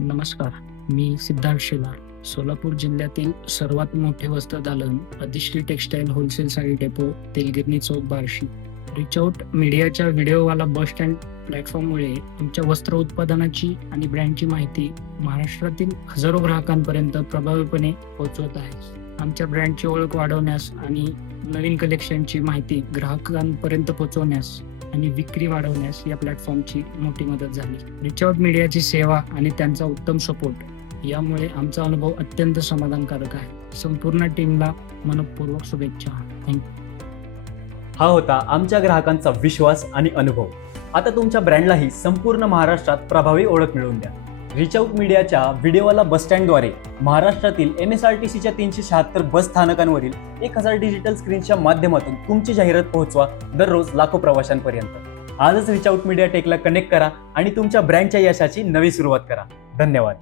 नमस्कार, मी सिद्धार्थ शेलार. सोलापूर जिल्ह्यातील सर्वात मोठे वस्त्र दालन अधिश्री टेक्सटाईल होलसेल साडी डेपो, तेलगिरणी चौक, बार्शी. रिचआउट मीडियाच्या व्हिडिओवाला बस स्टँड प्लॅटफॉर्ममुळे आमच्या वस्त्र उत्पादनाची आणि ब्रँडची माहिती महाराष्ट्रातील हजारो ग्राहकांपर्यंत प्रभावीपणे पोहोचवत आहे. आमच्या ब्रँडची ओळख वाढवण्यास आणि नवीन कलेक्शनची माहिती ग्राहकांपर्यंत पोहोचवण्यास आणि विक्री वाढवण्यास या प्लॅटफॉर्मची मोठी मदत झाली. रिचआउट मीडियाची सेवा आणि त्यांचा उत्तम सपोर्ट यामुळे आमचा अनुभव अत्यंत समाधानकारक आहे. संपूर्ण टीमला मनपूर्वक शुभेच्छा. थँक्यू. हा होता आमच्या ग्राहकांचा विश्वास आणि अनुभव. आता तुमच्या ब्रँडलाही संपूर्ण महाराष्ट्रात प्रभावी ओळख मिळवून द्या. रिचआउट मीडियाच्या व्हिडिओवाला बस स्टँडद्वारे महाराष्ट्रातील MSRTCच्या 376 बस स्थानकांवरील 1000 डिजिटल स्क्रीन्सच्या माध्यमातून तुमची जाहिरात पोहोचवा दररोज लाखो प्रवाशांपर्यंत. आजच रिचआउट मीडिया टेकला कनेक्ट करा आणि तुमच्या ब्रँडच्या यशाची नवी सुरुवात करा. धन्यवाद.